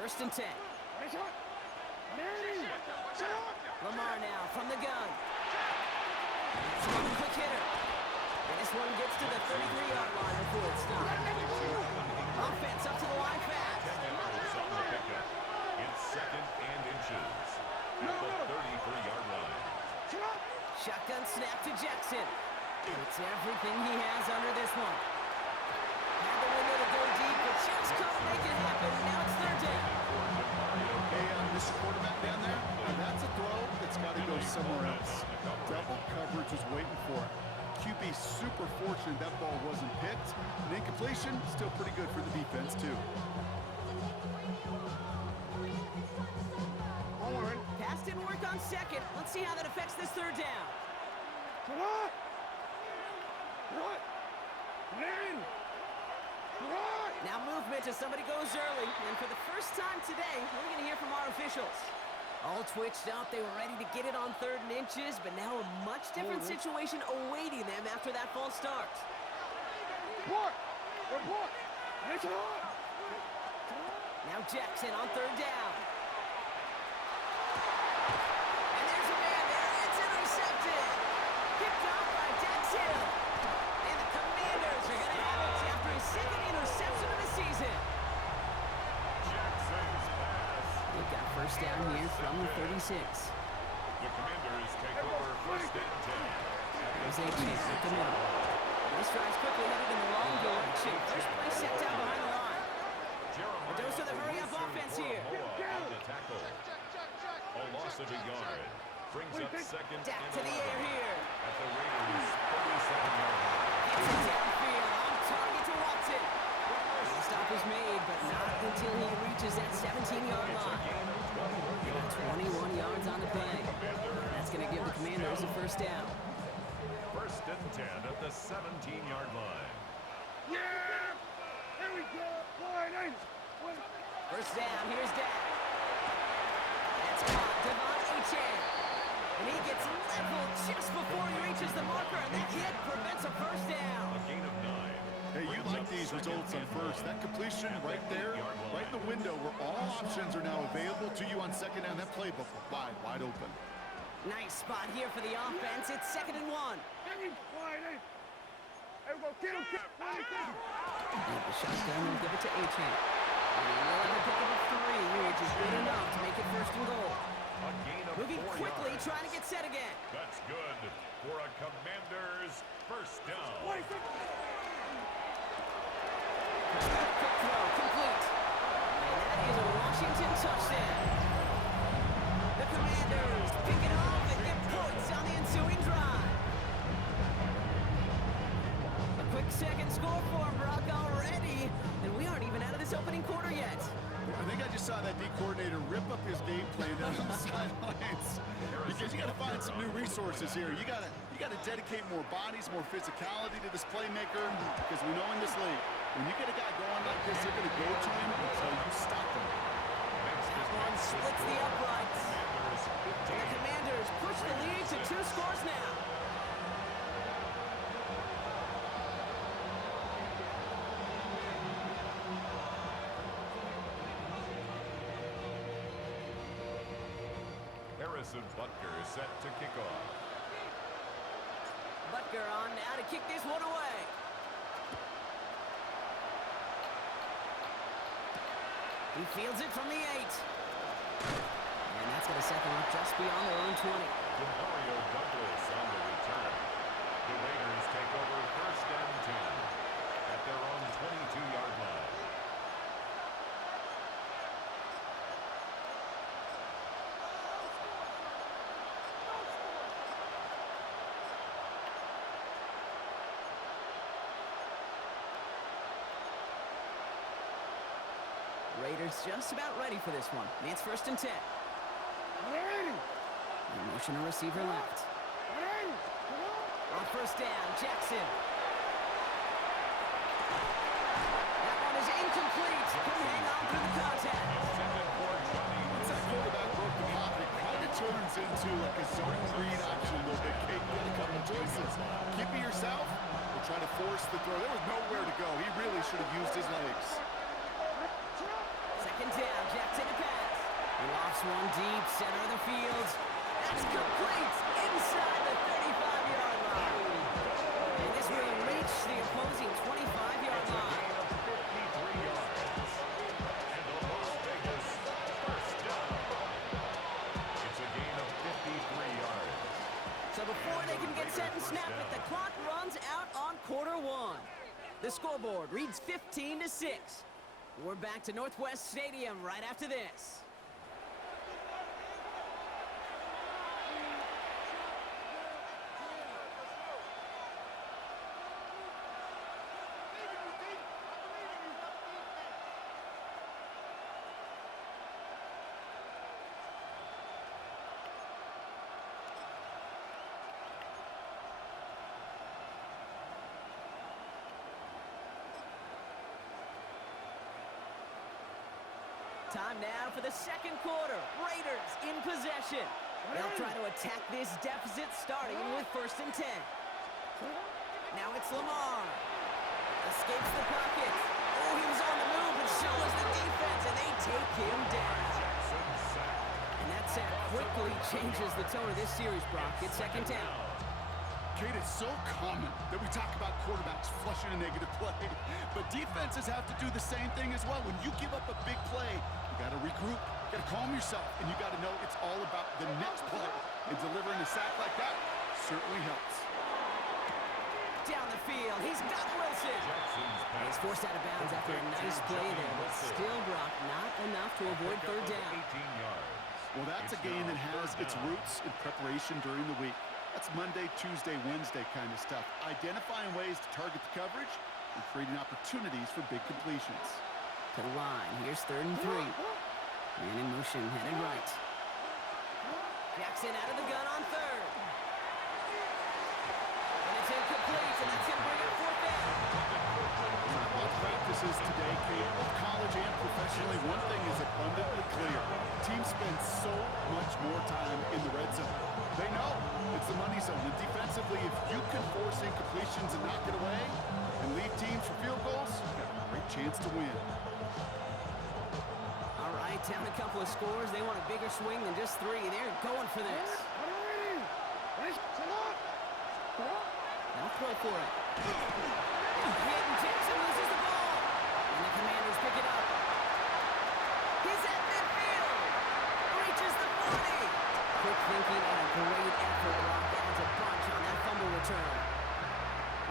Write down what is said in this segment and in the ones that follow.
First and 10. Lamar now from the gun. It's a quick hitter. And this one gets to the 33-yard line before it stops. Offense up to the line fast. 10 yards on the pickup. It's second and inches at the 33-yard line. Shotgun snap to Jackson. It's everything he has under this one. Had the window to go deep, but just couldn't make it happen. Now it's third down. Hey, Mr. Quarterback down there, now that's a throw that's got to go somewhere else. Double coverage was waiting for it. QB super fortunate that ball wasn't picked. An incompletion, still pretty good for the defense, too. Pass didn't work on second. Let's see how that affects this third down. Now movement as somebody goes early. And for the first time today, we're going to hear from our officials. All twitched up. They were ready to get it on 3rd and inches, but now a much different situation awaiting them after that false start. Now Jackson on 3rd down. And there's a man there. It's intercepted. Picked up by Dax Hill. And the Commanders are going to have it after his 2nd interception of the season. Jackson's pass. They've got first down here from the 36. The Commanders take over first and 10. There's a chance at the middle. This drive's quickly headed in the wrong direction. First play set down behind the line. A dose of the hurry-up offense here. On the tackle. A loss of a yard. Brings up second Dak and to the air 11 here. at the Raiders' 37-yard line. Gets it downfield. On target to Watson. The stop is made, but not until he reaches that 17-yard line. 21 yards on the play. That's going to give the Commanders a first down. First and 10 at the 17-yard line. First down, here's Dak. That's caught, Devon Achane. And he gets leveled just before he reaches the marker, and that hit prevents a first down. A gain of 9. Hey, you like these results on first. That completion right there, right in the window where all options are now available to you on second down. That playbook wide open. Nice spot here for the offense. It's 2nd and 1. The shotgun will give it to Achane. And he'll have a pick of 3, which is good enough to make it first and goal. A gain of Moving 4 quickly, yards. trying to get set again. That's good for a Commanders first down. Quick throw, complete. And that is a Washington touchdown. The Commanders pick it off and get points on the ensuing drive. A quick second score for Brock already, and we aren't even out of this opening quarter yet. I think I just saw that D coordinator rip up his game plan down on the sidelines because you got to find some new resources here. You got to dedicate more bodies, more physicality to this playmaker because we know in this league, when you get a guy going like this, you're going to go to him until you stop him. That one splits the uprights. The Commanders push the lead to 2 scores now. Harrison Butker is set to kick off. Butker on now to kick this one away. He fields it from the 8. And that's going to set them up just beyond their own 20. Mario Douglas on the return. The Raiders take over first and 10 at their own 22-yard line. Raiders just about ready for this one. And it's first and 10. Motion to receiver left. On first down, Jackson. That one is incomplete. Couldn't hang on through the contact. Once that quarterback broke the pocket, it kind of turns into like a zone read option a little bit. Kate, you got a couple choices. Keep it yourself or try to force the throw. There was nowhere to go. He really should have used his legs. Second down, Jackson He lofts one deep, center of the field. That's complete inside the 35-yard line. And this will reach the opposing 25-yard line. 53 yards. And the Las Vegas first down. It's a gain of 53 yards. So before they can get set and snap it, the clock runs out on quarter one. The scoreboard reads 15-6. We're back to Northwest Stadium right after this. Time now for the second quarter. Raiders in possession. They'll try to attack this deficit starting with 1st and 10. Now it's Lamar. Escapes the pocket. Oh, he was on the move, and so was the defense, and they take him down. And that sack quickly changes the tone of this series, Brock. It's 2nd down. Kate, it's so common that we talk about quarterbacks flushing a negative play, but defenses have to do the same thing as well. When you give up a big play, you got to regroup, you got to calm yourself, and you got to know it's all about the next play. And delivering a sack like that certainly helps. Down the field, he's got Wilson. He's forced out of bounds after a nice play there, but still, Brock, not enough to avoid 3rd down. 18 yards. Well, that's a game that has its roots in preparation during the week. That's Monday, Tuesday, Wednesday kind of stuff. Identifying ways to target the coverage and creating opportunities for big completions. To the line. Here's 3rd and 3. Man in motion, headed right. Jackson out of the gun on 3rd. And it's incomplete, and that's going to bring up 4th down. Football practices today, Kate, both college and professionally, one thing is abundantly clear. Teams spend so much more time in the red zone. They know it's the money zone. And defensively, if you can force incompletions and knock it away and lead teams for field goals, you've got a great chance to win. All right, down a couple of scores. They want a bigger swing than just 3. They're going for this. They'll throw for it. Hit, and Jackson loses the ball. And the Commanders pick it up. He's at midfield. Reaches the 40. Quick thinking and a great effort. Brock adds a bunch on that fumble return.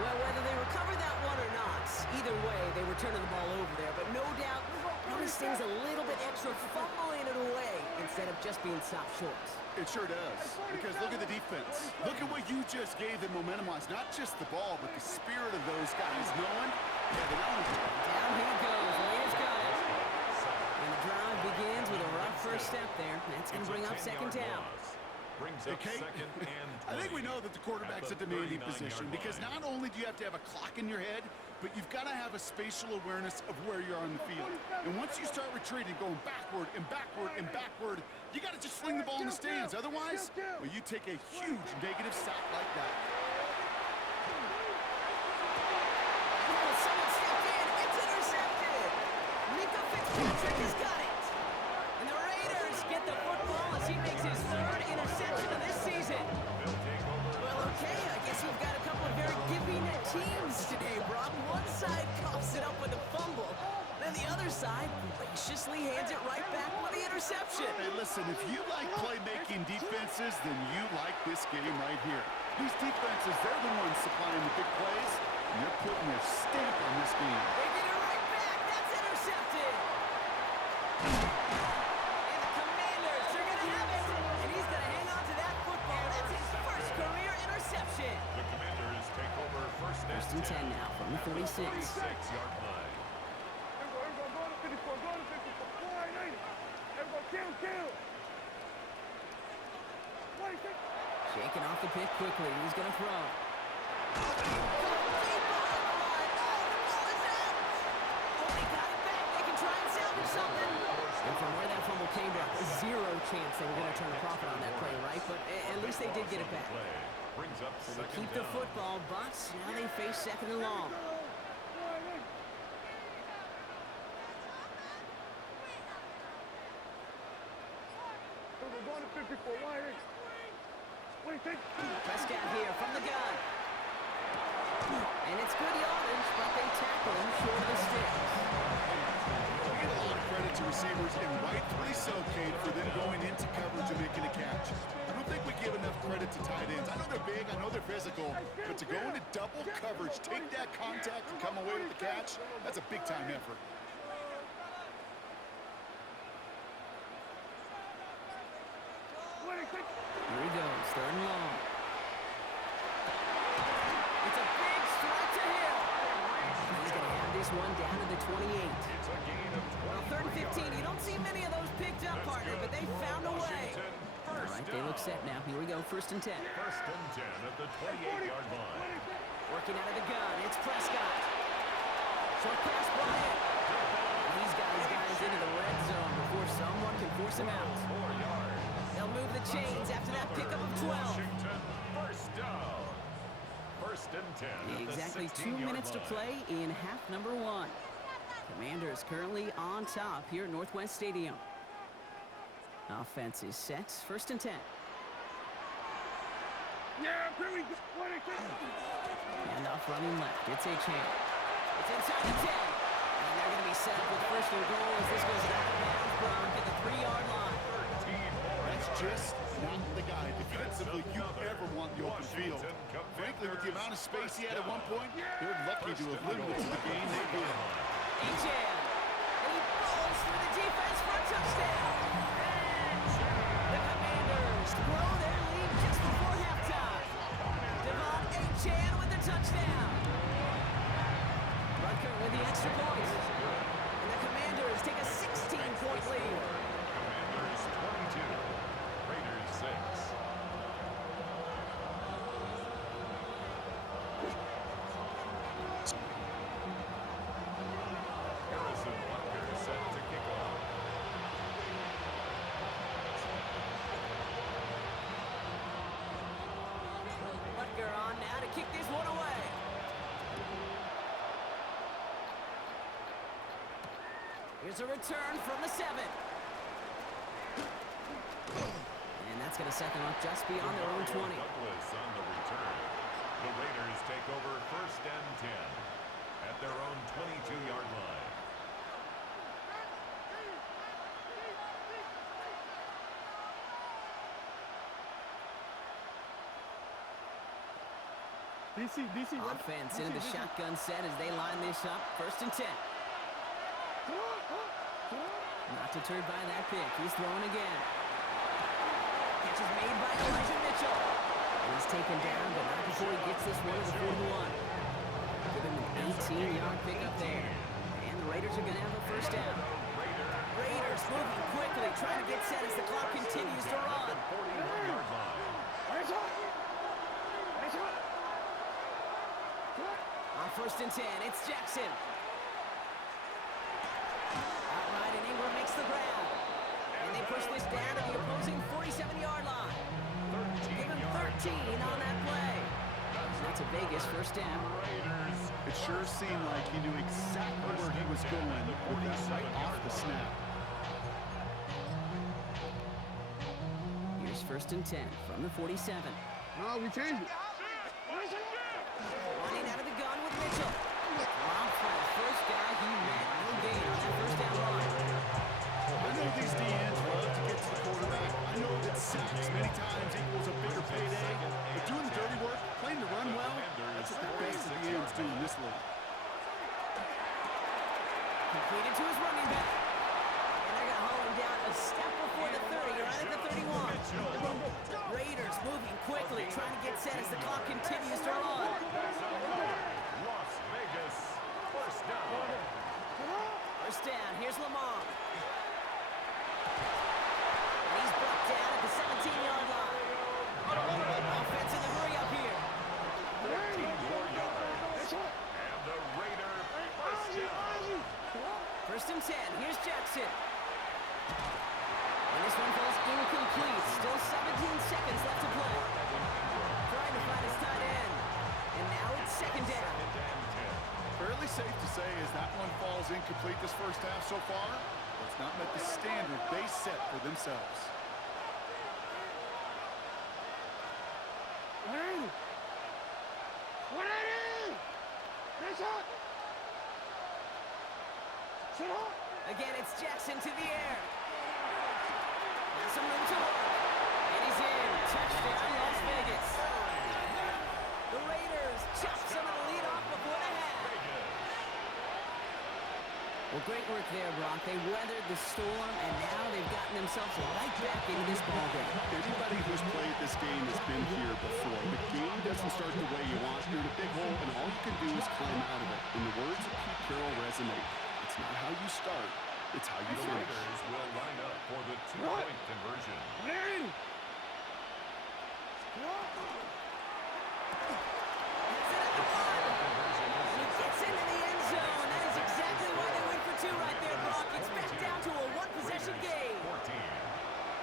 Well, whether they recover that one or not, either way, they were turning the ball over there. But no doubt, notice things a little bit extra, fumbling it away instead of just being stopped short. It sure does, because look at the defense. Look at what you just gave them momentum-wise. Not just the ball, but the spirit of those guys knowing, Down he goes. Raiders got it. And the drive begins with a rough first step there. That's going to bring up 2nd down. Okay. I think we know that the quarterback's a demanding position because not only do you have to have a clock in your head, but you've got to have a spatial awareness of where you are on the field. And once you start retreating, going backward and backward and backward, you got to just fling the ball in the stands. Otherwise, well, you take a huge negative sack like that. Oh, someone stepped in. It's intercepted. Mika Fitzpatrick has got it. And the Raiders get the football as he makes his 3rd interception of this season. Well, okay, I guess we've got a couple of very giving teams today, Brock. One side coughs it up with a fumble, then the other side graciously hands it right back with the interception. Hey, listen, if you like playmaking defenses, then you like this game right here. These defenses, they're the ones supplying the big plays, and they're putting their stamp on this game. They get it right back. That's intercepted. And the Commanders are going to have it. And he's going to hang on to that football. That's his first career interception. The Commanders take over 1st and 10 now from the 46. 46-yard line. Shaking off the pick quickly. He's going to throw. And from where that fumble came back, zero chance they were going to turn a profit on that play, right? But at least they did get it back. So they keep the football, but now they face 2nd and long. Prescott here from the gun. And it's good yardage, but they tackle him short of the sticks. We get a lot of credit to receivers, and rightfully so, Kate, for them going into coverage and making a catch. I don't think we give enough credit to tight ends. I know they're big, I know they're physical, but to go into double coverage, take that contact, and come away with the catch, that's a big-time effort. Here he goes, third and long. It's a big strike to him. He's going to have this one down to the 28. It's a gain of 20. Well, third and 15. You don't see many of those picked up, partner, but they found a way. All right, they look set now. Here we go, first and 10. First and 10 at the 28-yard line. Working out of the gun, it's Prescott. Short pass, Bryant. He's got his guys into the red zone before someone can force him out. 4 yards. They'll move the chains after that pickup of 12. Washington, first down. First and 10 at the Exactly 2 16-yard minutes to line. play in half number 1. Commanders currently on top here at Northwest Stadium. Offense is set, first and 10. And off running left, it's Achane. It's inside the 10. And they're going to be set up with first and goal as this goes out of bounds, Brock, at the 3-yard line. That's just not the guy defensively you ever want the open field. Frankly, with the amount of space he had at one point, they're lucky to have limited to the game they did. Achane. And he falls through the defense for a touchdown. The Commanders grow their lead just before halftime. Devon Achane with the touchdown. Rutger with the extra point. And the Commanders take a 16-point lead. Commanders 22, Raiders 6. Harrison Butker set to kick off. Rutger on now to kick this one away. Here's a return from the 7. And that's going to set them up just beyond their own 20. Douglas on the return. The Raiders take over first and 10 at their own 22-yard line. Offense into the shotgun set as they line this up. First and 10. Not deterred by that pick. He's throwing again. Catch is made by Elijah Mitchell. And he's taken down, but not before he gets this one to the 41. Give him an 18-yard pickup there. And the Raiders are going to have a first down. Raiders moving quickly, trying to get set as the clock continues to run. 41-yard line. On first and 10, it's Jackson. Outright, and Ingram makes the grab. And they push this down to the opposing 47-yard line. Give him 13 on that play. And that's a Vegas first down. It sure seemed like he knew exactly where he was going with that right off the snap. Here's first and 10 from the 47. No, we changed it. Running out of the gun with Mitchell. Round for the first guy he met. No gain on that first down line. I know these DNs love to get to the quarterback. I know that sacks many times equals a bigger payday. But doing the dirty work, playing to run well, that's what the best of the ends do in this league. Completed to his running back. And they're going to haul him down a step before the 30, right at the 31. Raiders moving quickly, trying to get set as the clock continues to run. Las Vegas, first down. First down, here's Lamar. And he's brought down at the 17-yard line. Offense in the hurry up here. 14 yards. And the Raider first down. First and 10, here's Jackson. And this one falls incomplete. Still 17 seconds left to play. Trying to find his tight end. And now it's second down. Fairly safe to say as that one falls incomplete this first half so far, it's not met the standard they set for themselves. Again, it's Jackson to the air. Has some room to work. And he's in. Touchdown, Las Vegas. The Raiders chop some of the lead off before the half. Well, great work there, Brock. They weathered the storm, and now they've gotten themselves right back into this ballgame. Anybody who's played this game has been here before. The game doesn't start the way you want. You're in a big hole, and all you can do is climb out of it. In the words of Pete Carroll resonate, it's not how you start, it's how you The finish. Raiders will line up for the two-point conversion. He gets into the end zone. That is exactly why they went for two right there, Brock. It's back down to a one-possession game. 14.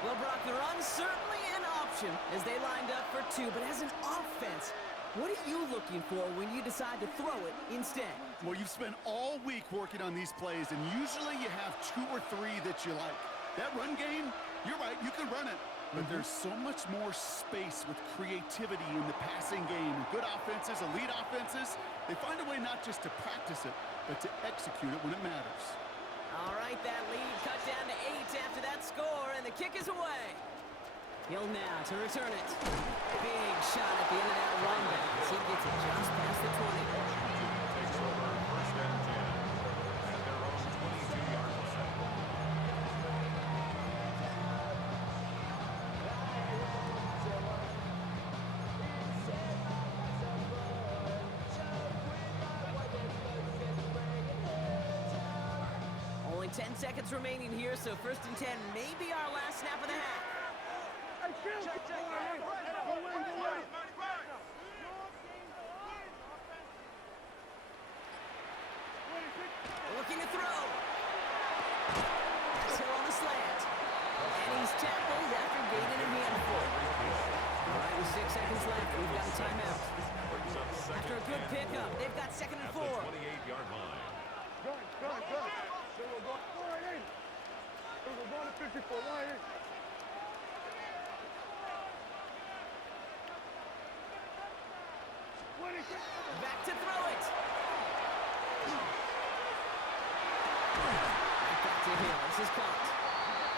Well, Brock, the run's certainly an option as they lined up for two, but as an offense, what are you looking for when you decide to throw it instead? Well, you've spent all week working on these plays, and usually you have 2 or 3 that you like. That run game, you're right, you can run it. But there's so much more space with creativity in the passing game. And good offenses, elite offenses, they find a way not just to practice it, but to execute it when it matters. All right, that lead cut down to 8 after that score, and the kick is away. Hill now to return it. Big shot at the end of that run back as he gets it just past the 20. Takes over first and 10 at their own 22-yard line. Only 10 seconds remaining here, so first and 10 may be our last snap of the half. Looking to throw. That's Hill on the slant. And he's tackled after gaining a handful. All right, with 6 seconds left, we've got a timeout. Brings up second After a good 10 pickup, they've got second and at the 4. 28-yard line. Back to throw it. Right back to Hill. This is caught.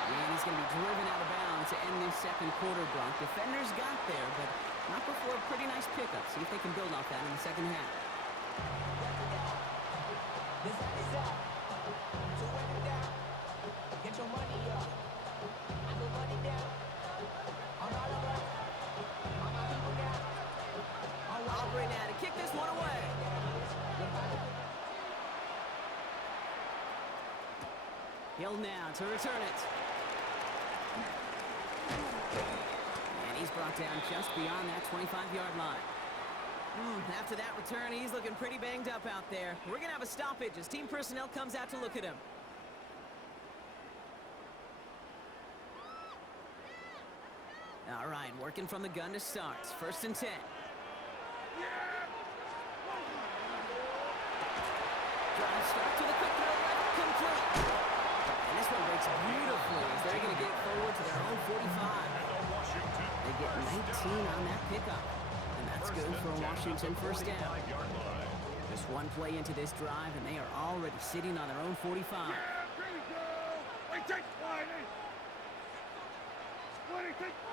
And he's going to be driven out of bounds to end this second quarter, Brock. Defenders got there, but not before a pretty nice pickup. See if they can build off that in the second half. Get your money up. I put money down. All my love. All my people down. Aubrey now to kick this one away. Hill now to return it. And he's brought down just beyond that 25-yard line. After that return, he's looking pretty banged up out there. We're going to have a stoppage as team personnel comes out to look at him. All right, working from the gun to start. First and 10. Drive start to the quick throw right complete. And this one breaks beautifully as they're going to get it forward to their own 45. They get 19 on that pickup. And that's good for a Washington first down. Just one play into this drive, and they are already sitting on their own 45.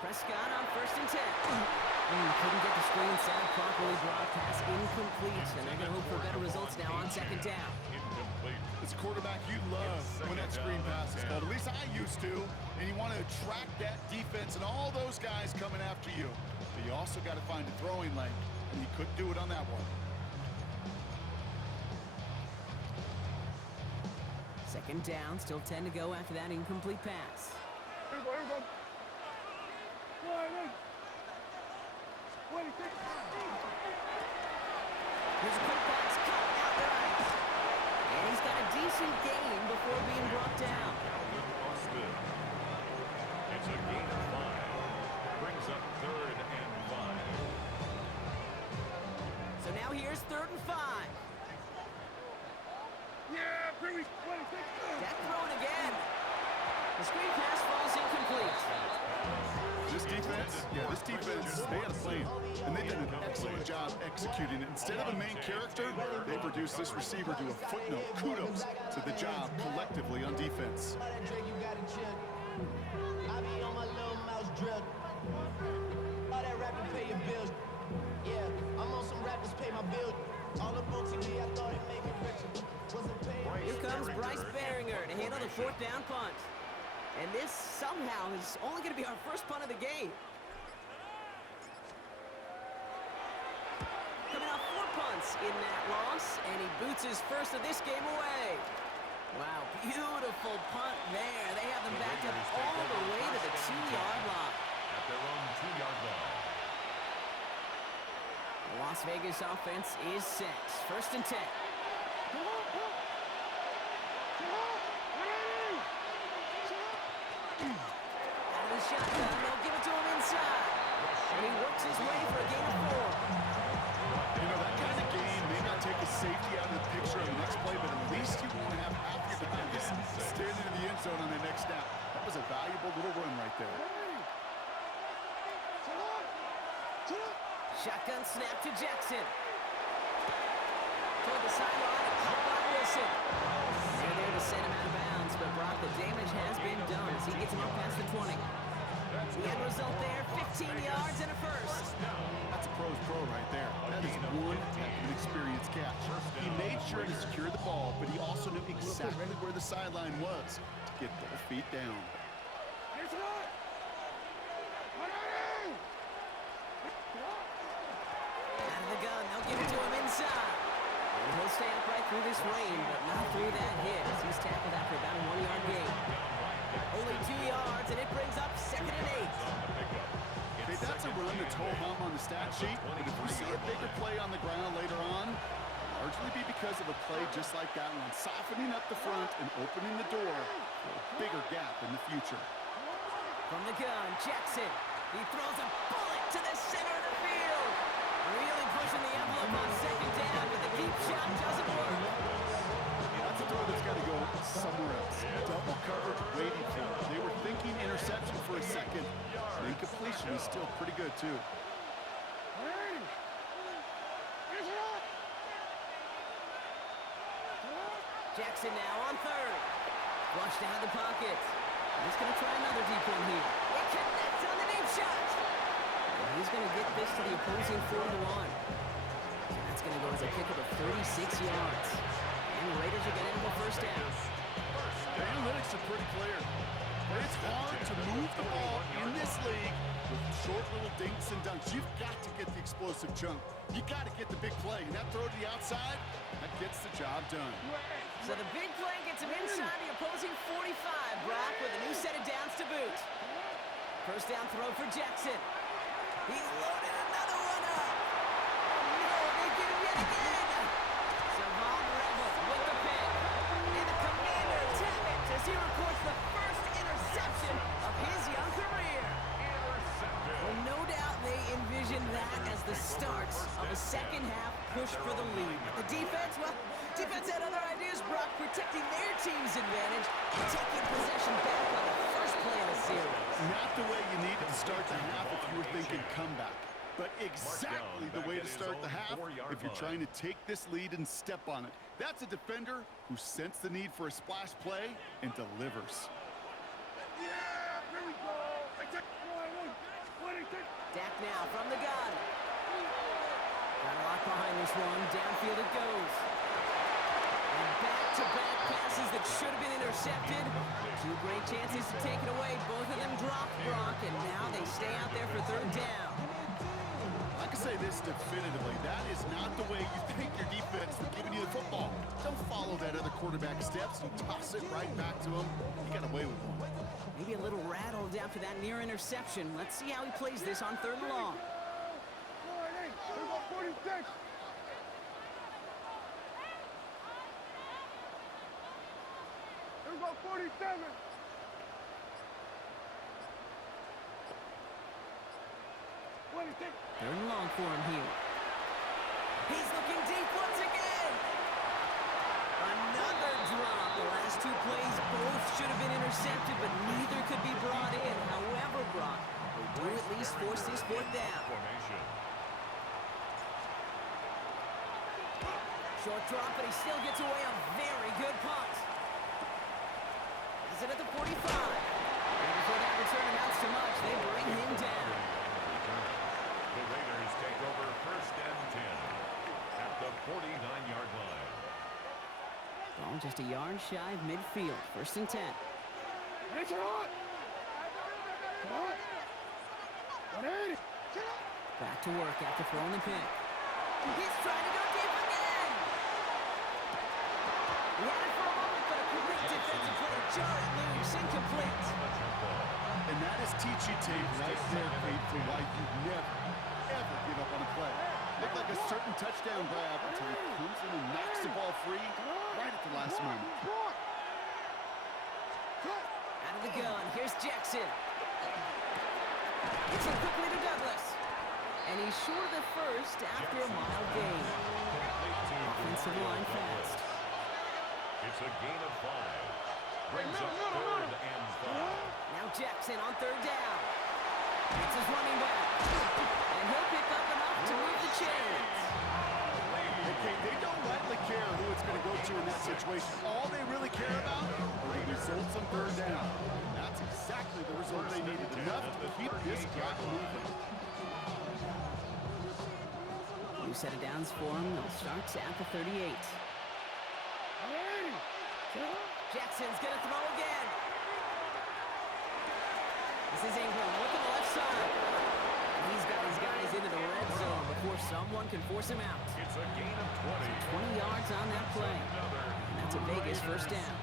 Prescott on first and 10. Couldn't get the screen set up properly. Broadcast incomplete, and they're going to hope for better results now on second down. Incomplete. As a quarterback, you love when that screen pass is called. At least I used to. And you want to attract that defense and all those guys coming after you. But you also got to find a throwing lane, and you couldn't do it on that one. Second down, still 10 to go after that incomplete pass. Here's a quick pass, cut outright. And he's got a decent gain before being brought down. It's a gain of 5. Brings up third and 5. So now here's third and 5. That throw it again. The screen pass falls incomplete. This defense, they had a plan, and they did an excellent job executing it. Instead of a main character, they produced this receiver to a footnote. Kudos to the job collectively on defense. All that drink you got to chill. I be on my little mouse drill. All that rapping pay your bills. Yeah, I'm on some rappers pay my bills. All the booty me, I thought it made me richer. Wasn't paying. Here comes Bryce Behringer to handle the fourth down punt. And this somehow is only going to be our first punt of the game. Coming out 4 punts in that loss, and he boots his first of this game away. Wow, beautiful punt there. They have them backed up all the way to the 2-yard line. At their own 2-yard line. The Las Vegas offense is set. First and 10. Out of the shotgun, they'll give it to him inside. And he works his way for a gain of 4. You know, that kind of game may not take a safety out of the picture on the next play, but at least you won't have half your guys standing in the end zone on the next snap. That was a valuable little run right there. Shotgun snap to Jackson. Toward the sideline, caught by Wilson. They're there to send him out of bounds, but Brock, the damage has been done as he gets him up past the 20. The end result there, 15 yards and a first. That's a pro's pro right there. That is one heck of an experienced catch. He made sure to secure the ball, but he also knew exactly where the sideline was to get both feet down. Out of the gun, they'll give it to him inside. And he'll stay upright through this rain, but not through that hit as he's tackled after about a 1-yard gain. Only 2 yards, and it brings up 2nd and 8. Okay, that's a run that's ho-hum on the stat sheet, but if we see a bigger play on the ground later on, it'll largely be because of a play just like that one, softening up the front and opening the door for a bigger gap in the future. From the gun, Jackson. He throws a bullet to the center of the field. Really pushing the envelope on 2nd down, but the deep shot doesn't work. That's a throw that's got to go somewhere else. Double coverage waiting for it. They were thinking interception for a second. The incompletion is still pretty good, too. Jackson now on 3rd. Flushed out of the pocket. He's going to try another deep one here. It connects on the deep shot. And he's going to get this to the opposing 41. So that's going to go as a kick of 36 yards. And the Raiders are getting a first down. The analytics are pretty clear. But it's hard to move the ball in this league with short little dinks and dunks. You've got to get the explosive chunk. You got to get the big play. And that throw to the outside, that gets the job done. So the big play gets him inside the opposing 45, Brock, with a new set of downs to boot. First down throw for Jackson. He's loaded another one up. Oh, no, they get him yet again. Savon Rebel with the pick. And the commander tap it as he records the first interception of his young career. Well, no doubt they envisioned that as the start of a second-half push for the lead. The defense, well, defense had other ideas, Brock, protecting their team's advantage and taking possession back on the first play of the series. Not the way you needed to start the half if you were thinking comeback, but exactly the way to start the half if you're trying to take this lead and step on it. That's a defender who sensed the need for a splash play and delivers. Dak now from the gun. Got a lot behind this one. Downfield it goes. And back-to-back passes that should have been intercepted. 2 great chances to take it away. Both of them dropped, Brock, and now they stay out there for 3rd down. I can say this definitively. That is not the way you thank your defense for giving you the football. Don't follow that other quarterback steps and toss it right back to him. You got away with one. Maybe a little rattled after that near interception. Let's see how he plays this on 3rd and long. Here we go, 47. Third and long for him here. He's looking deep once again. Another drop. The last 2 plays both should have been intercepted, but neither could be brought in. However, Brock, they do least force this fourth down. Formation. Short drop, but he still gets away a very good punt. Is it at the 45? And before that return amounts to much, they bring him down. The Raiders take over first and 10 at the 49-yard line. Ball just a yard shy of midfield. First and 10. Back to work after throwing the pick. He's trying to go deep again. He had it for a moment, but a great defensive play. Jar it loose, incomplete. And that is teaching tape right there, Pete, for why you never, ever give up on a play. Looked like a certain touchdown grab until he comes in and knocks the ball free right at the last moment. Out of the gun, here's Jackson. Gets it quickly to Douglas. And he's short of the first after a mild gain. Offensive line fast. It's a gain of 5. Brings up third and 5. Now Jackson on third down. It's his running back. And he'll pick up enough to move the chains. Okay, they don't lightly care who it's going to go to in that situation. All they really care about are the results on third down. That's exactly the result they needed. Enough to keep this clock moving. New set of downs for him. They'll start at the 38. Jackson's going to throw again. This is Ingram. Look at the left side. And he's got his guys into the red zone before someone can force him out. It's a gain of 20. 20 yards on that play. And that's a Vegas first down.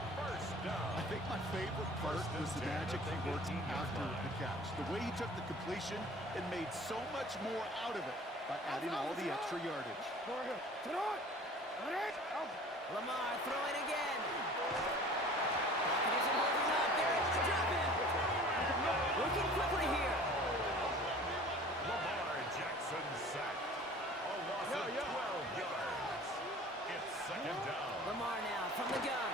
I think my favorite part was the magic he worked after the catch. The way he took the completion and made so much more out of it by adding all the extra yardage. Lamar throwing again. He isn't holding up. They're able to drop him. Working quickly here. Lamar Jackson sacked. A loss of 12 yards. It's second down. Lamar now from the gun.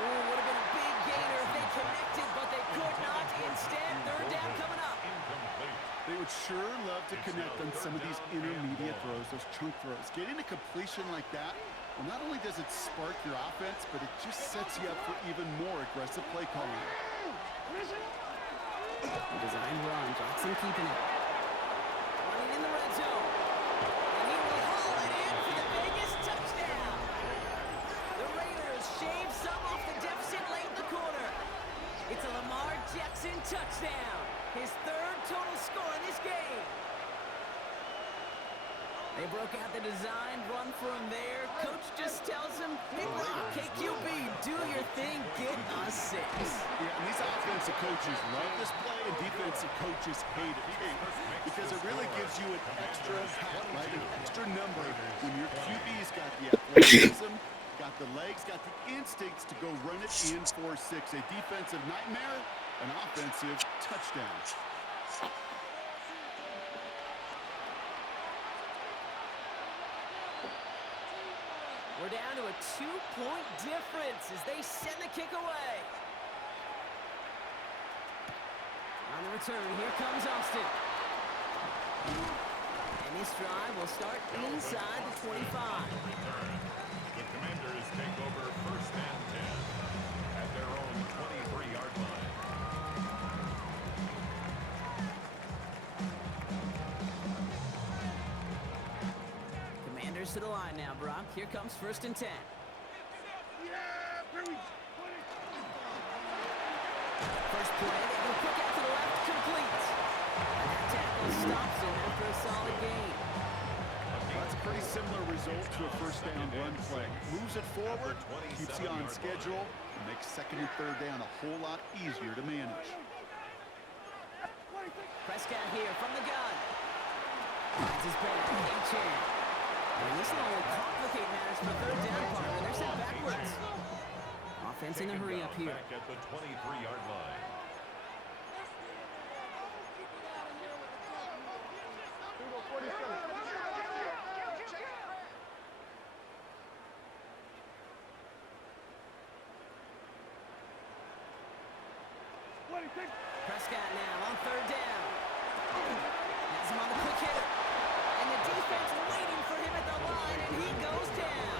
Ooh, would have been a big gainer if they connected, but they could not. Instead, third down coming up. Incomplete. They would sure love to connect on some of these intermediate throws, those chunk throws. Getting a completion like that, well, not only does it spark your offense, but it just sets you up for even more aggressive play calling. A design run, Jackson keeping it. Running in the red zone. And he will haul it in for the Vegas touchdown. The Raiders shave some off the deficit late in the quarter. It's a Lamar Jackson touchdown. His third total score in this game. They broke out the design run for him there. Coach just tells him, hey, Rock, KQB, do your thing, get us 6. Yeah, and these offensive coaches love this play, and defensive coaches hate it, because it really gives you an extra hat, right? An extra number when your QB's got the athleticism, got the legs, got the instincts to go run it in for 6. A defensive nightmare, an offensive touchdown. We're down to a 2-point difference as they send the kick away. On the return, here comes Austin. And this drive will start inside the 25. The Commanders take over first and 10 at their own 23-yard line. Commanders to the line now, Brock. Here comes first and 10. First play, they go quick out to the left, complete. And that tackle stops him after a solid gain. That's a pretty similar result to a first down run play. Moves it forward, keeps you on schedule, and makes second and third down a whole lot easier to manage. Prescott here from the gun. Finds his back, A-Chan. And this will only complicate matters for third down, partner. They're sent backwards. Offense in a hurry up here. Back at the 23-yard line. Prescott now on third down. Has him on the quick hitter. And the defense waiting for him at the line, and he goes down.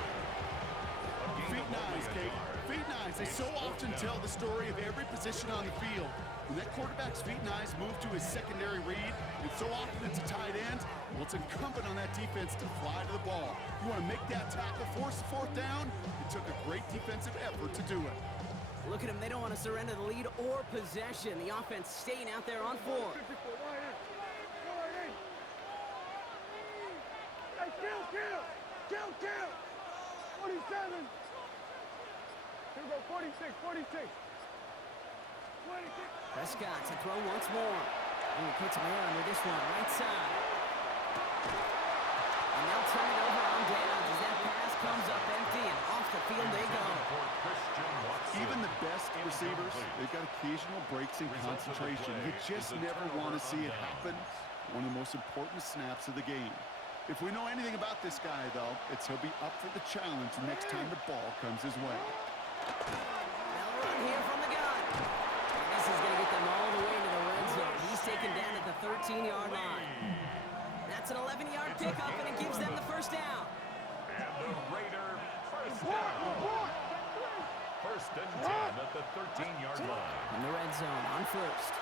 Feet nines, Kate. Feet nines. They so often tell the story of every position on the field. When that quarterback's feet nines move to his secondary read, and so often it's a tight end, well, it's incumbent on that defense to fly to the ball. You want to make that tackle, force the fourth down. It took a great defensive effort to do it. Look at them. They don't want to surrender the lead or possession. The offense staying out there on 4. Kill! 47. Here we go, 46. Prescott to throw once more. Ooh, puts him air under this one, right side. And they'll turn it over on downs as that pass comes up empty, and off the field they go. Even the best receivers, they've got occasional breaks in concentration. You just never want to see it happen. One of the most important snaps of the game. If we know anything about this guy, though, it's he'll be up for the challenge the next time the ball comes his way. They'll run here from the gun. And this is going to get them all the way to the red zone. He's taken down at the 13-yard line. That's an 11-yard pickup, and it gives them the first down. And the Raider first down. First and 10 at the 13-yard line. In the red zone on first.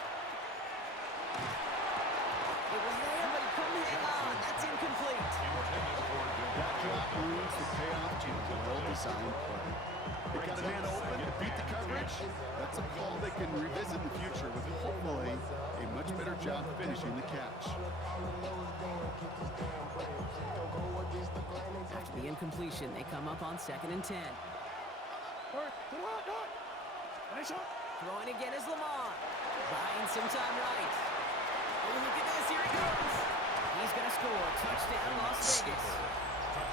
It was there, but he couldn't hang on. That's incomplete. That drop ruins the payoff to a well-designed play. They got a man open to beat the coverage. That's a call they can revisit in the future with hopefully a much better job finishing the catch. After the incompletion, they come up on 2nd and 10. Throwing again is Lamar. Buying some time right. Oh, look at this. Here he goes. He's going to score. Touchdown, Las Vegas.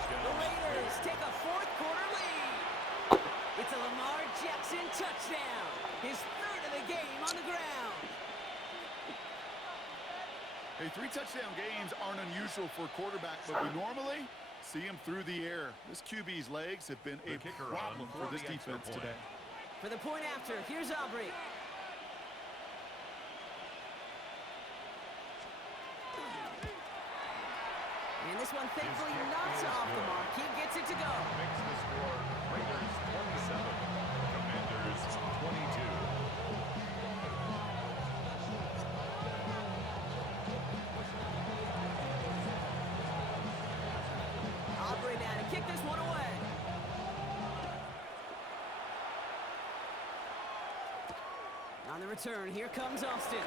The Raiders take a fourth-quarter lead. It's a Lamar Jackson touchdown. His 3rd of the game on the ground. Hey, 3 touchdown games aren't unusual for a quarterback, but we normally see him through the air. This QB's legs have been a problem for this defense today. For the point after, here's Aubrey. And this one thankfully knocks off the mark. He gets it to go. Makes the score Raiders 27, Commanders 22. Aubrey now to kick this one away. On the return, here comes Austin.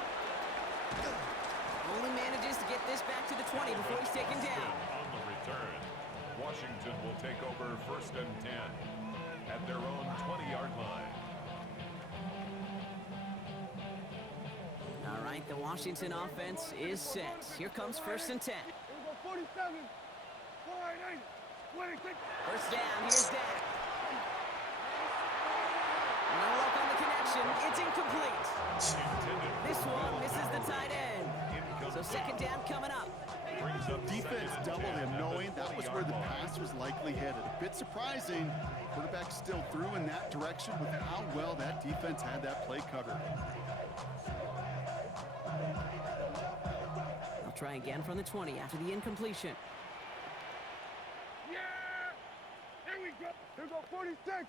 Only manages to get this back to the 20 before he's taken down. On the return, Washington will take over 1st and 10 at their own 20-yard line. All right, the Washington offense is set. Here comes 1st and 10. Here we go, 47. 26. First down, here's Dak. No luck on the connection. It's incomplete. This one misses the tight end. So 2nd down coming up. Defense doubled him, knowing that was where the pass was likely headed. A bit surprising. Quarterback still threw in that direction with how well that defense had that play covered. They'll try again from the 20 after the incompletion. Yeah! Here we go. Here we go, 46.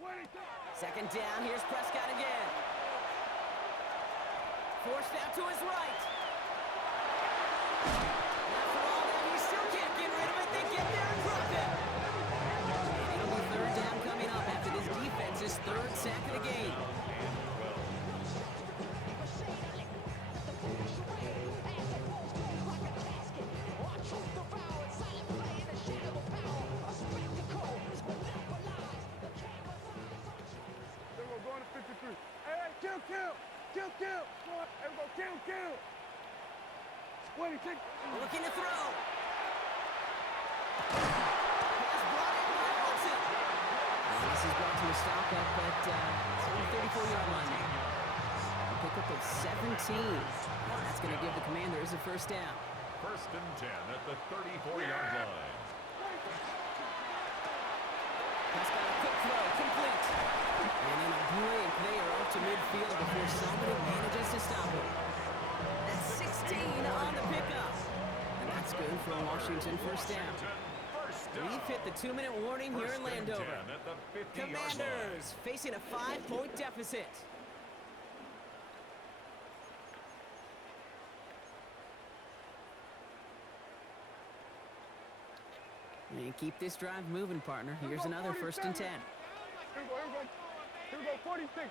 26. 2nd down, here's Prescott again. Forced out to his right. Not for all that, he still can't get rid of it. They get there and drop it. And it'll be 3rd down coming up after this defense's 3rd sack of the game. We're going to 53. Hey, kill! Everybody, kill! 26. Looking to throw. Pass brought in by Watson. And this is brought to a stop up at the 34-yard line now. A pickup of 17. And that's going to give the Commanders a 1st down. 1st and 10 at the 34-yard line. Prescott, a quick throw, complete. And in a blink, they are up to midfield before somebody manages to stop him. going for a Washington first down. We've hit the 2-minute warning here in Landover. Commanders facing a 5-point deficit. And keep this drive moving, partner. Here's another 1st and 10. Here we go, 46. Here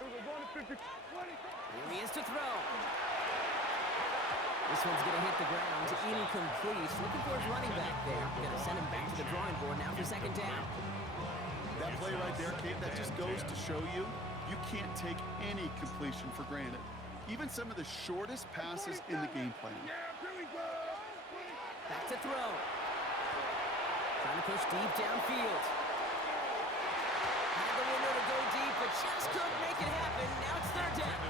we go, going to 50. 20. Here he is to throw. This one's going to hit the ground. Incomplete. Looking for his running back there. Going to send him back to the drawing board now for 2nd down. That play right there, Kate, that just goes to show you, you can't take any completion for granted. Even some of the shortest passes in the game plan. Yeah, here we go. 20. Back to throw. Trying to push deep downfield. Had the window to go deep, but just couldn't make it happen. Now it's 3rd down.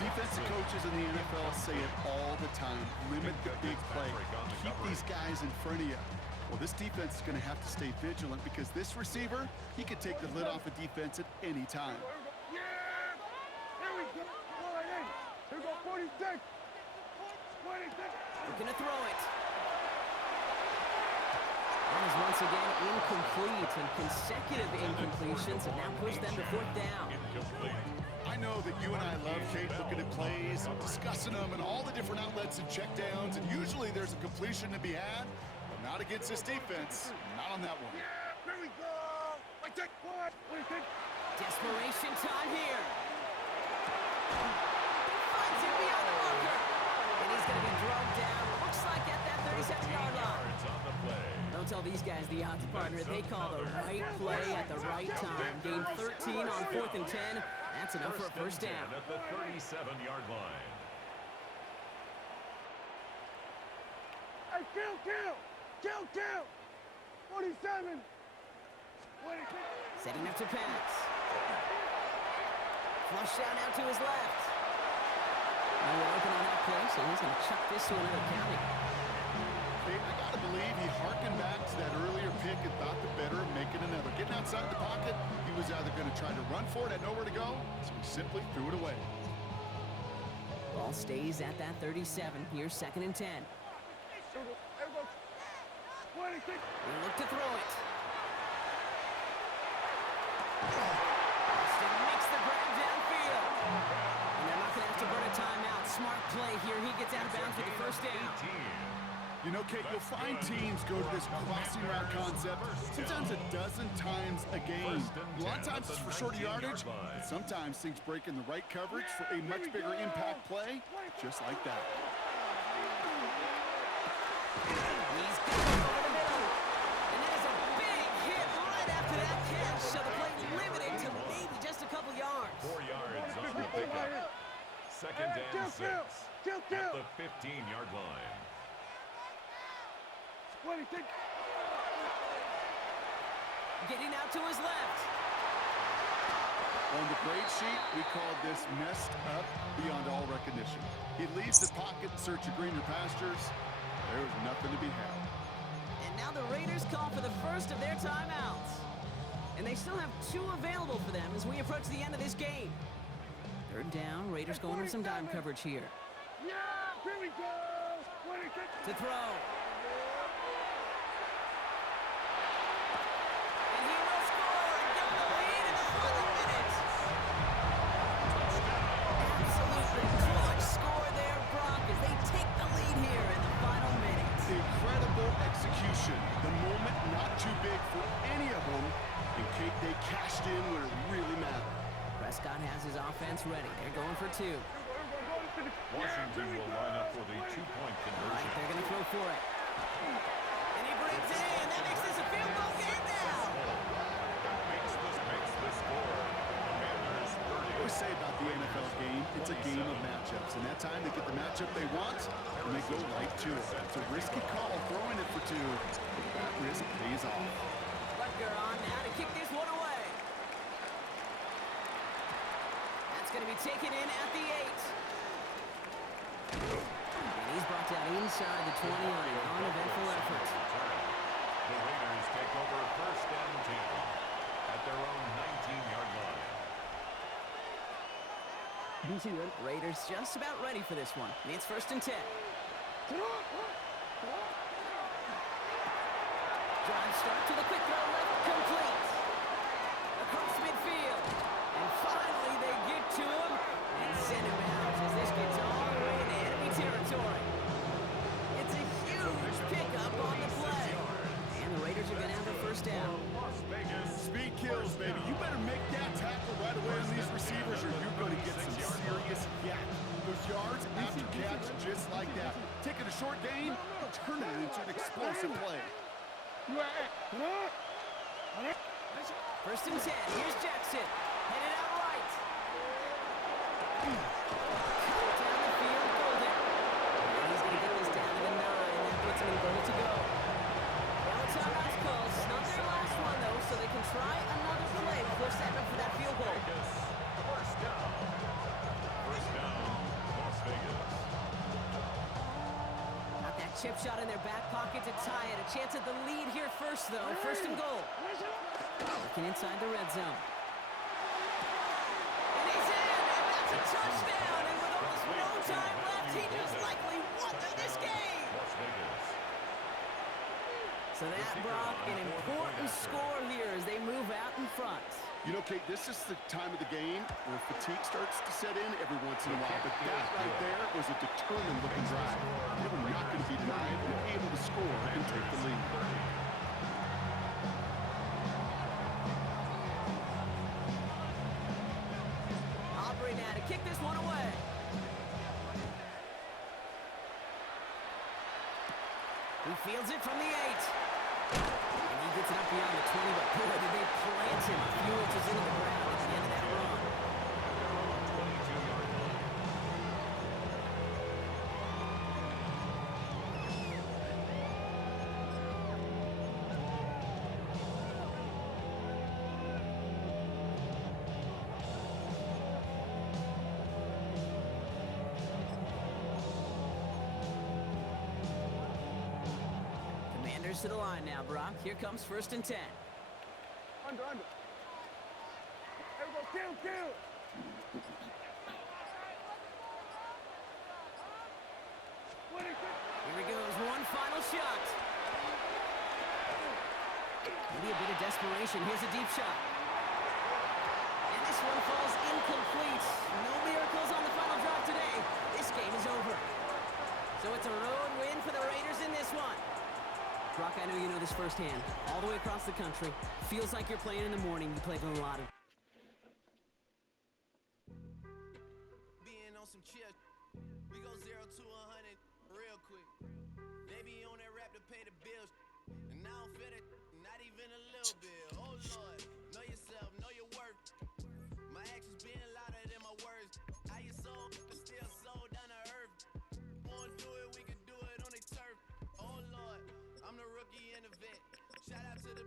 Defensive coaches in the NFL say it all the time. Limit the big play. Keep these guys in front of you. Well, this defense is going to have to stay vigilant because this receiver, he could take the lid off a defense at any time. Yeah! Here we go. 48. Here we go, 46. 26. Looking to throw it. That is once again incomplete, and consecutive incompletions have now pushed them to 4th down. I know that you and I love, Kate, looking at plays, discussing them, and all the different outlets and checkdowns, and usually there's a completion to be had, but not against this defense. Not on that one. Yeah, here we go. I take what? 26. Desperation time here. He finds it beyond the marker. And he's going to be drugged down. Looks like at that 37-yard line. Don't tell these guys the odds, partner. They call the right play at the right time. Gain 13 on 4th and 10. That's enough for a 1st down. At the 37-yard line. Hey, kill. 47. 26. Setting up to pass. Flush down out to his left. No one open on that play, so he's going to chuck this to another county. Kate, I got to believe he harkened back to that earlier pick and thought the better of making another. Getting outside the pocket, he was either going to try to run for it, had nowhere to go, so he simply threw it away. Ball stays at that 37. Here's 2nd and 10. Here we go. 26. They look to throw it. Austin makes the grab downfield. And they're not going to have to burn a timeout. Smart play here. He gets out of bounds with the 1st down. You know, Kate, you'll find teams go to this crossing route concept sometimes a dozen times a game. A lot of times it's for shorter yardage, but sometimes things break in the right coverage for a much bigger impact play, just like that. He's got it over the middle. And there's a big hit right after that catch. So the play limited to maybe just a couple yards. 4 yards on the pickup. 2nd and 6. At the 15-yard line. 26. Getting out to his left. On the grade sheet, we call this messed up beyond all recognition. He leaves the pocket in search of greener pastures. There's nothing to be had. And now the Raiders call for the first of their timeouts. And they still have 2 available for them as we approach the end of this game. 3rd down, Raiders going with some dime coverage here. Yeah, here we go. 26. To throw. And he will score and give the lead in the final minute. Absolutely clutch score there, Brock, as they take the lead here in the final minute. Incredible execution. The moment not too big for any of them. And Kate, they cashed in when it really mattered. Prescott has his offense ready. They're going for 2. Washington will line up for the 2-point Right, conversion. they're going to throw for it. And he brings it in. That makes this a field goal game now. Makes the score. Commanders 30. I always say about the NFL game, it's a game of matchups. And that time they get the matchup they want, and they go right to it. It's a risky call throwing it for 2. But that risk pays off. Butker on now to kick this one away. That's going to be taken in at the 8. And he's brought down inside the 20 on an uneventful effort. The Raiders take over 1st and 10 at their own 19-yard line. Raiders just about ready for this one. It's 1st and 10. Drive start to the quick throw left, complete. Across midfield. And finally they get to him and send him out as this gets all the way into enemy territory. It's a huge pickup on the play. And the Raiders are going to have a first down. Speed kills, baby. You better make that tackle right away on these receivers or you're going to get some serious yak. Those yards after catch just like that. Taking a short gain, turning it into an explosive play. First and 10. Here's Jackson. Headed out right. Down the field, Golden. And he's going to get this down to the 9. That puts him in goal to go. Now it's timeout's called. It's not their last one, though, so they can try another play before setting up for that field goal. First down. First down, Las Vegas. Got that chip shot in their back pocket to tie it. A chance at the lead here first, though. First and goal. Looking inside the red zone. And he's in, and that's a touchdown. And with almost no time left, he just likely won this game. Las Vegas. So that, Brock, an important score here as they move out in front. You know, Kate, this is the time of the game where fatigue starts to set in every once in a while. But that right there was a determined-looking drive. They were not going to be denied and able to score and take the lead. Aubrey now to kick this one away. He fields it from the 8. And he gets it up beyond the 20, but boy, did they plant him a few inches into the ground at the end of that run. 22-yard line. Commanders to the line now, Brock. Here comes first and 10. Under. There we go, kill. Here he goes, one final shot. Maybe a bit of desperation. Here's a deep shot. And this one falls incomplete. No miracles on the final drive today. This game is over. So it's a road win for the Raiders in this one. Brock, I know you know this firsthand. All the way across the country. Feels like you're playing in the morning. You played with a lot of... Being on some chill, we go 0 to 100 real quick. They be on that rap to pay the bills, and I don't feel it, not even a little bit. Oh Lord, know yourself, know your worth. My actions being louder than my words. How you sold, but still sold down to earth. Wanna do it, we can do it on the turf. Oh Lord, I'm the rookie and the vet. Shout out to the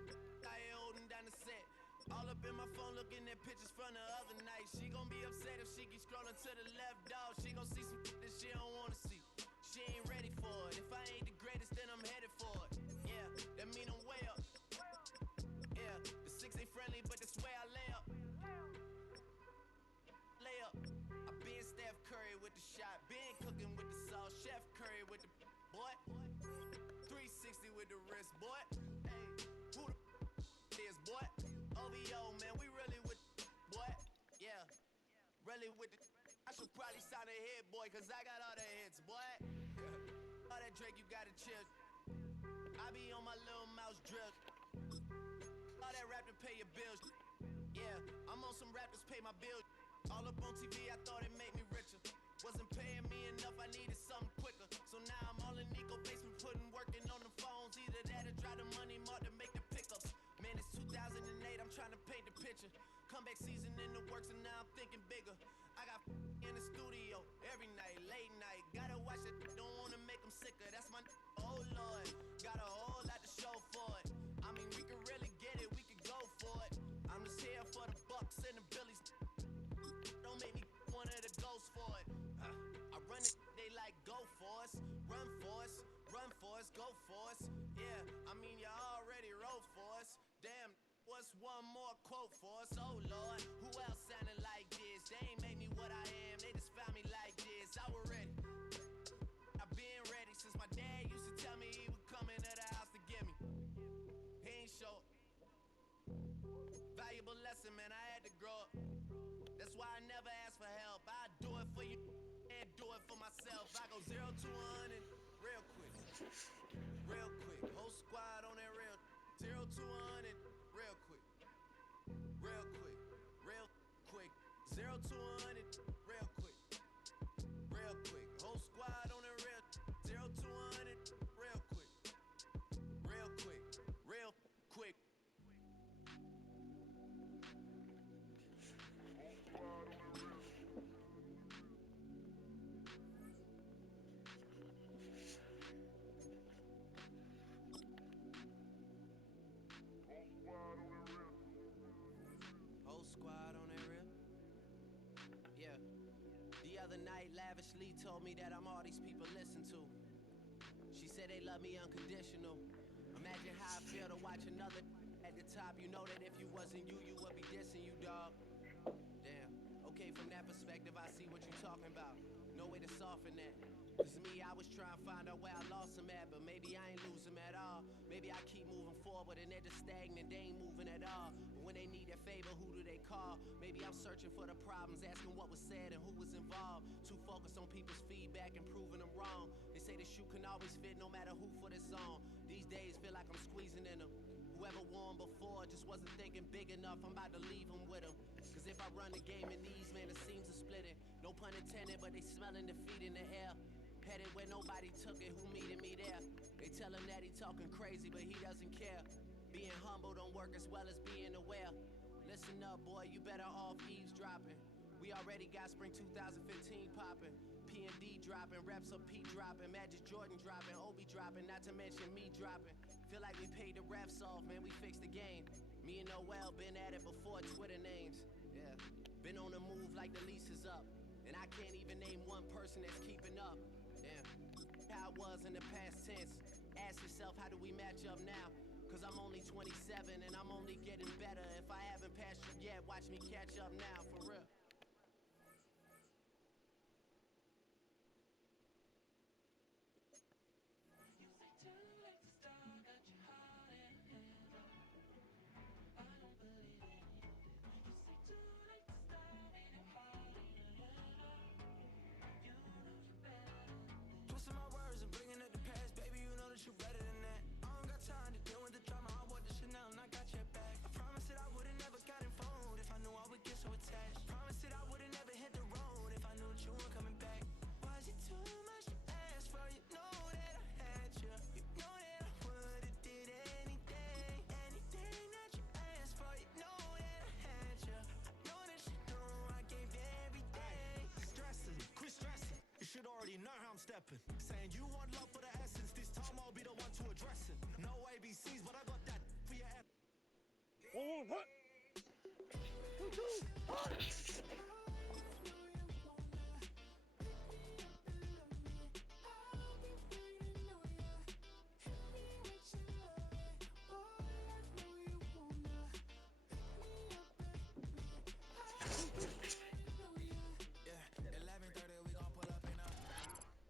I holding down the set. All up in my phone looking at pictures from the other night. She gon' be upset if she keeps scrolling to the left, dog. She gon' see some that she don't wanna see. She ain't ready for it. If I ain't the greatest, then I'm headed for it. Yeah, that mean I'm way up. Yeah, the 6 ain't friendly, but that's where I lay up. Lay up. I been Steph Curry with the shot. Been cooking with the sauce. Chef Curry with the boy. 360 with the wrist, boy. Hey, who the is, boy? OVO, man, we really with boy. Yeah, really with the. I should probably sign a hit, boy, cause I got all the hits, boy. All that Drake, you gotta chill. I be on my little mouse drip. All that rap to pay your bills. Yeah, I'm on some rappers pay my bills. All up on TV, I thought it made me richer. Wasn't paying me enough, I needed something quicker. So now I'm all in Nico basement, working on the phones. Either that or drive the money mark to make the pickups. Man, it's 2008, I'm trying to paint the picture. Comeback season in the works and now I'm thinking bigger. I got in the studio every night, late night. Gotta watch it, don't wanna make them sicker. That's my oh Lord, got a whole lot to show for it. I mean, we can really get it, we can go for it. I'm just here for the Bucks and the Billies. Don't make me one of the ghosts for it. I run it, they like go for us, run for us, run for us, go for us. Yeah, I mean you already wrote for us. Damn, what's one more quote for us? Oh Lord, who else sounding like this? They ain't made me what I am, they just found me like this. I was ready. I've been ready since for myself. I go 0 to 100 real quick. Real quick. Whole squad on that real. 0 to 100 real quick. Real quick. Real quick. 0 to 100 real quick. Real quick. Whole squad on that real. 0 to 100 real quick. Real quick. Real quick. Whole squad on that real. Yeah. The other night, Lavishly told me that I'm all these people listen to. She said they love me unconditional. Imagine how I feel to watch another at the top. You know that if you wasn't you, you would be dissing you, dog. Damn. Okay, from that perspective, I see what you're talking about. No way to soften that. Cause me, I was trying to find out where I lost him at, but maybe I ain't lose him at all. Maybe I keep moving forward and they're just stagnant, they ain't moving at all. But when they need a favor, who do they call? Maybe I'm searching for the problems, asking what was said and who was involved. Too focused on people's feedback and proving them wrong. They say the shoe can always fit no matter who for this song. These days feel like I'm squeezing in them. Whoever won before just wasn't thinking big enough, I'm about to leave him with him. Cause if I run the game in these, man, it seems to split it. No pun intended, but they smelling defeat in the air. Headed where nobody took it, who meeting me there? They tell him that he talking crazy, but he doesn't care. Being humble don't work as well as being aware. Listen up, boy, you better off eavesdropping. We already got spring 2015 popping. P&D dropping, reps of P dropping, Magic Jordan dropping, Obi dropping, not to mention me dropping. Feel like we paid the refs off, man, we fixed the game. Me and Noel been at it before Twitter names. Yeah, been on the move like the lease is up. And I can't even name one person that's keeping up. Yeah, how it was in the past tense. Ask yourself, how do we match up now? Cause I'm only 27 and I'm only getting better. If I haven't passed you yet, watch me catch up now, for real. Twisting my words and bringing up the past, baby, you know that you're better than that. I don't got time to deal with the drama, I want the Chanel and I got your back. I promised that I would've never gotten phoned if I knew I would get so attached. Promised that I would've never hit the road if I knew that you weren't coming back. Was it too much to ask for? You know that I had you. You know that I would've did anything, anything that you asked for. You know that I had you. I know that you know I gave you everything. Stressing, quit stressing. You should already know how I'm stepping. Saying you want love for the essence. This time I'll be the one to address it. No ABCs, but I got that for your ass. Oh, what? 1, 2, 3. Yeah, 11:30 we gon' pull up in a.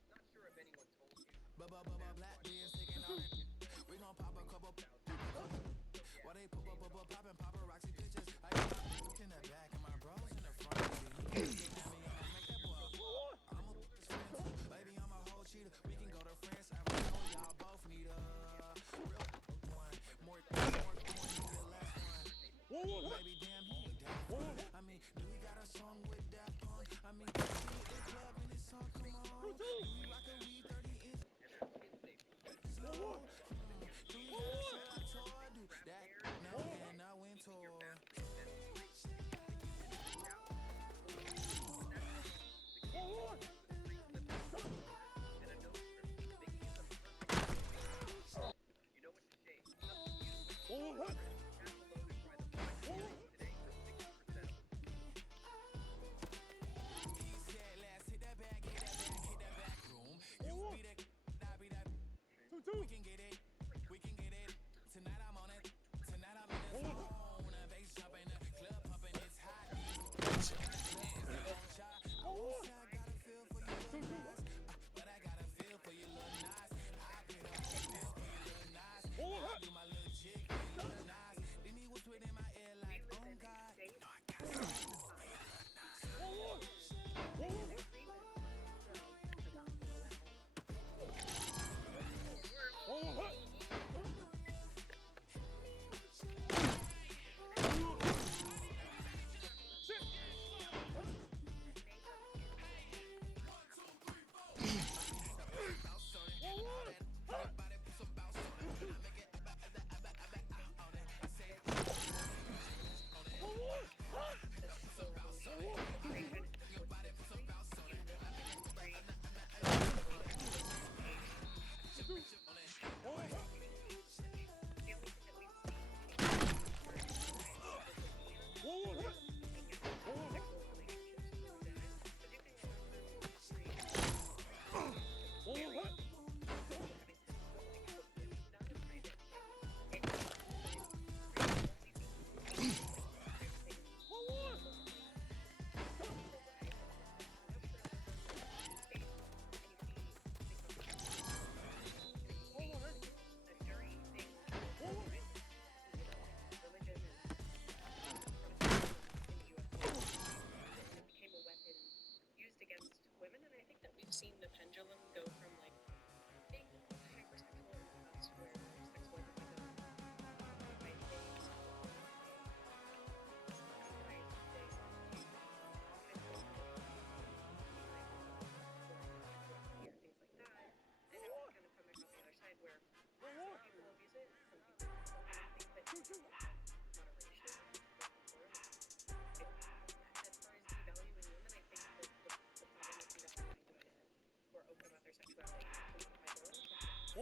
Not sure if anyone told you. Black beers taking on it. We gon' pop a couple. Why they poppin' paparazzi pictures? I got my book in the back and my bros in the front. I'm a friend too. Baby, I'm a whole cheater. We can go to France. I know y'all both need a real one. More need the last one. Baby, damn, he ain't down. I mean, do we got a song with that on? I mean, do we hit the club and this song come on? Do we rock a weed 30 inch? Slow. Do you got a tour? Do that now and I went tour.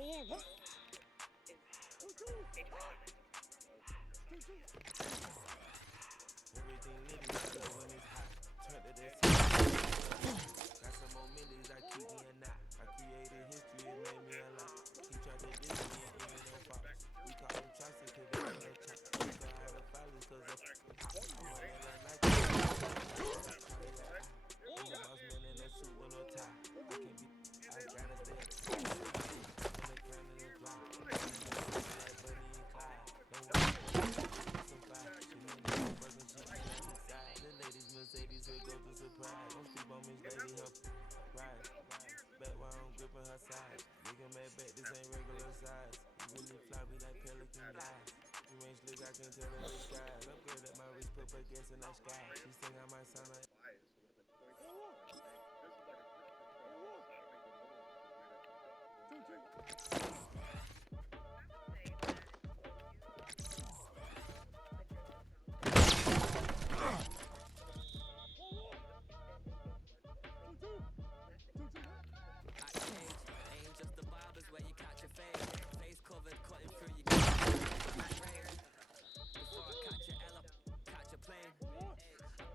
Everything nitty when it's hot. Turn to this. Got some more millies, I keep me a knot. I created history, it made me a lot. He tried to diss me, ain't even no fault. We call him Chaucer, cause they ain't no chop. We call her the followers, cause of I'm on that Nike. I'm the boss man in a suit with no tie. I can't be, I gotta stay up. On the ground in the dry. Like Bunny and Clyde. Don't worry, some fire. She need to be fucking shit on the side. The ladies Mercedes will go to surprise. Don't sleep on Miss Lady, help ride. Back while I'm gripping her side. Nigga mad back, this ain't regular size. You really fly me like pelican guys. You ain't slick, I can tell her the skies. Upgrade at my wrist, put gas in that sky. She sing I might sound like Ain't just the barbers where you catch a face covered, cutting through your before I catch your Ella, catch a plane. I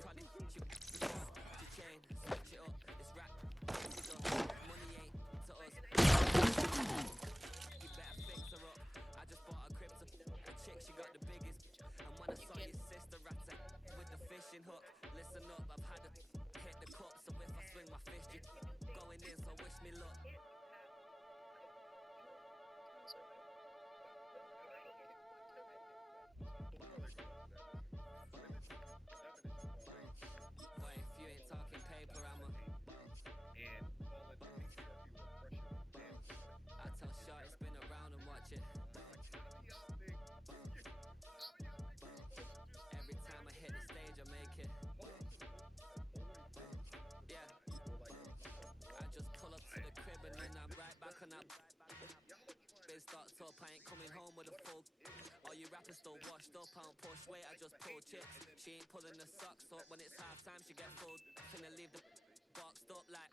probably shoot you your chain, switch it up, it's rap, it's up, money ain't to us. You better fix her up. I just bought a crypto, a chick, she got the biggest. And when I saw your sister ratter with the fishing hook, listen up, I've had to hit the cup, so if I swing my fist, you going in, so wish me luck. But if you ain't talking paper, I'm a I tell Shorty spin around and watch it. Every time I hit the stage, I make it. Yeah. I just pull up to the crib and then I'm right back on that. Biz starts up, I ain't coming home with a full. All you rappers still washed up, I don't push weight, I just pull chips. She ain't pulling the socks up when it's half time, she get full. Finna leave the boxed up like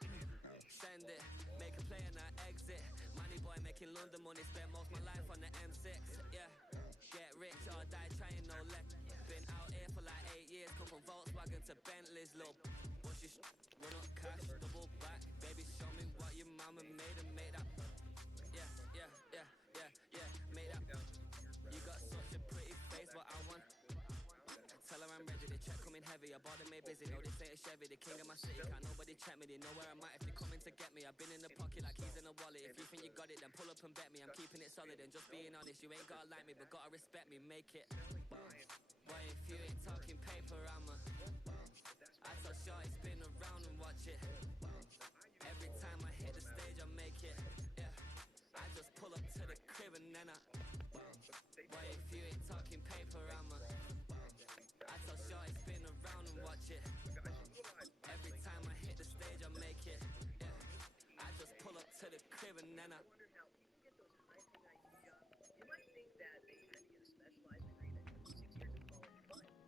send it, make a play and I exit. Money boy making London money, spend most my life on the M6. Yeah, get rich or die trying, no let. Been out here for like 8 years, come from Volkswagen to Bentley's, little. What's your run up cash, double back, baby show me what your mama made and made that. Yeah, made that. You got such a pretty face, but I want. Tell her I'm ready, the check coming heavy. I bought them made busy, no, this ain't a Chevy. The king of my city, can't nobody check me. They know where I'm at if they coming to get me. I've been in the pocket like keys in a wallet. If you think you got it, then pull up and bet me. I'm keeping it solid and just being honest. You ain't gotta like me, but gotta respect me, make it. But if you ain't talking paper, I'm a. I tell Shorty spin around and watch it. Every time I hit the stage, I make it. Yeah, I just pull up to the crib and then I. But if you ain't talking paper, I'm a. I tell Shorty spin around and watch it. Every time I hit the stage, I make it. Yeah, I just pull up to the crib and then I. You might think that they had to get a specialized degree that took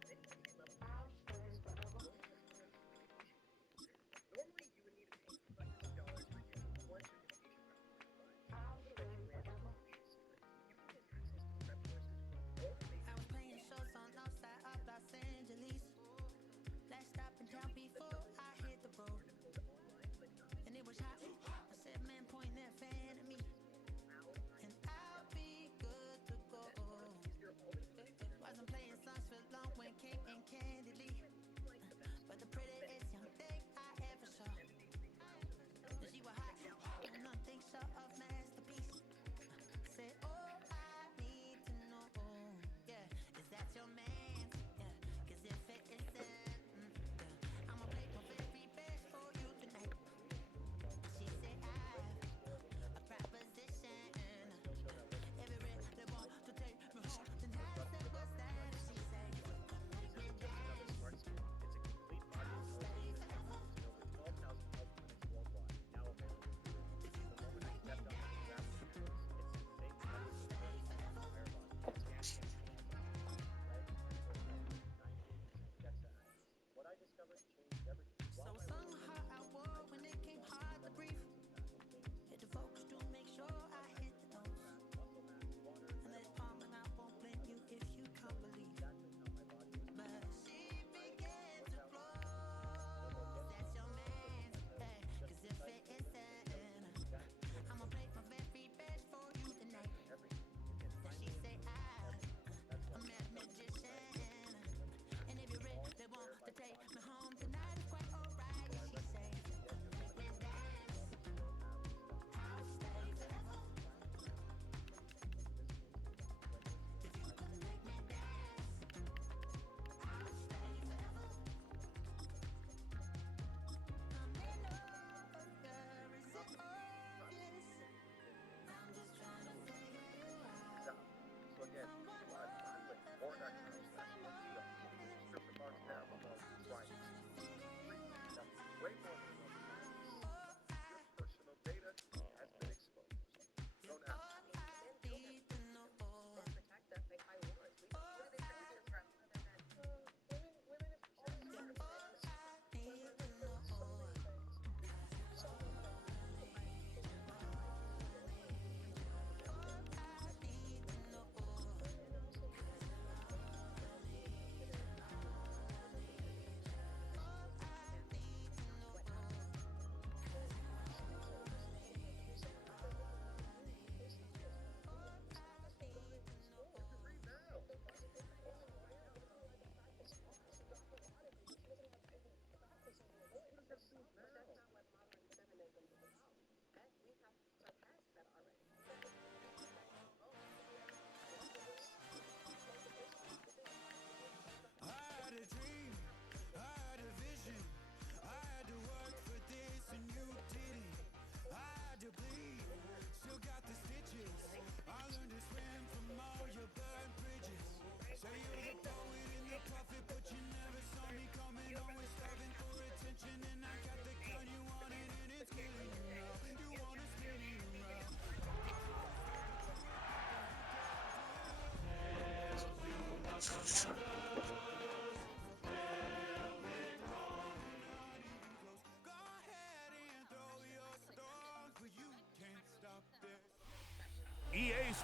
6 years of college, but many entry-level positions normally you would need to pay $hundreds of dollars for just one certification round. But let you land on your shoes. You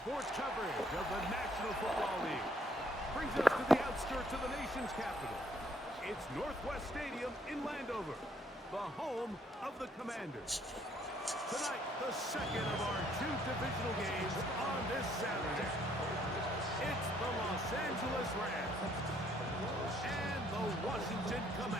sports coverage of the National Football League brings us to the outskirts of the nation's capital. It's Northwest Stadium in Landover, the home of the Commanders. Tonight, the second of our 2 divisional games on this Saturday. It's the Los Angeles Rams and the Washington Commanders.